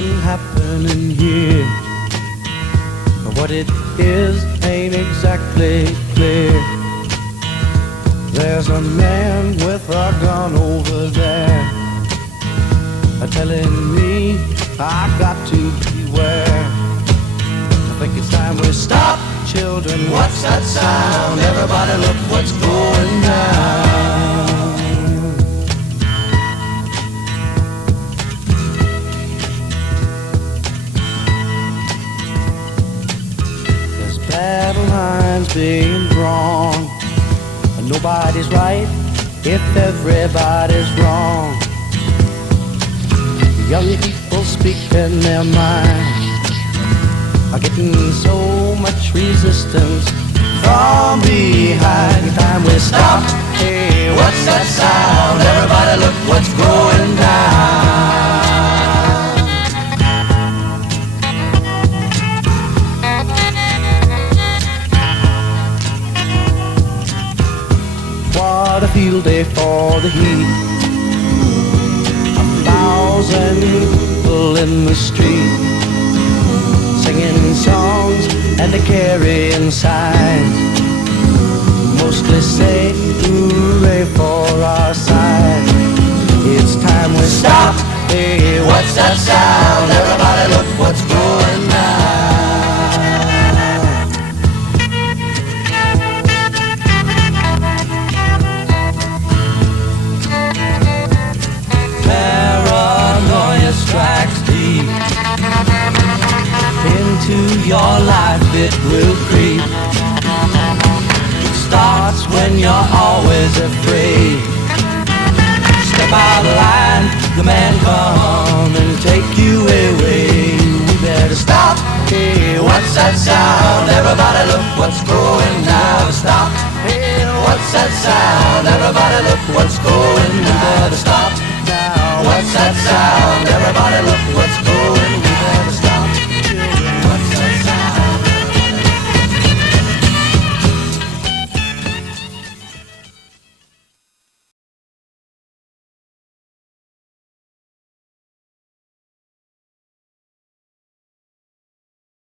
something happening here, but what it is ain't exactly clear. There's a man with a gun over there, telling me I got to beware. I think it's time we stop, children. What's that sound? Everybody look what's going down. There's battle lines being drawn, and nobody's right if everybody's wrong. Young people speaking their minds are getting so much resistance from behind. Time we stop. Hey, what's that sound? Everybody look what's going down. What a field day for the heat. 1,000 people in the street, singing songs and they're carrying signs, mostly say hooray for our side. It's time we stop. Hey, what's that sound? Everybody look what's going down. Strikes deep into your life, it will creep. It starts when you're always afraid. Step out of line, the man come and take you away. We better stop. Hey, what's that sound? Everybody look what's going down. Stop. Hey, what's that sound? Everybody look what's going down. We better stop. What's that sound? Everybody look